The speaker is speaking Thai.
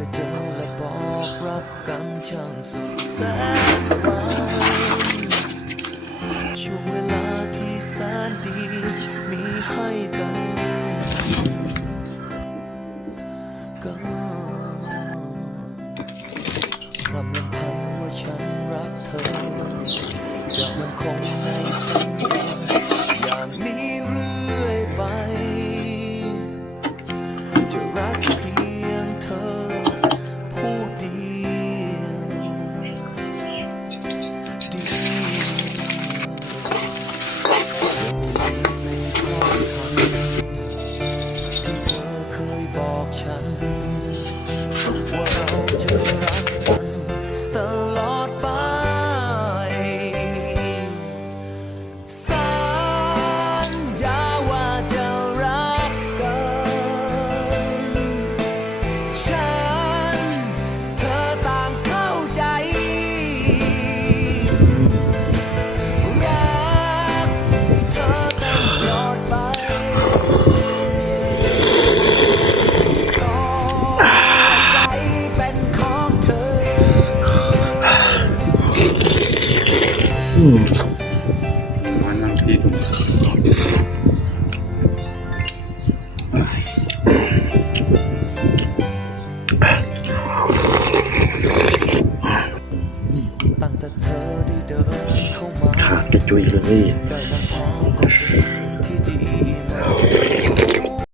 จะเจอและบอกรักกันช่างสุดแสนหวานช่วงเวลาที่แสนดีมีให้กันก็ความลำพันว่าฉันรักเธอจะมันคงไม่ มันั่งที่ถุขาดกะจุยเลย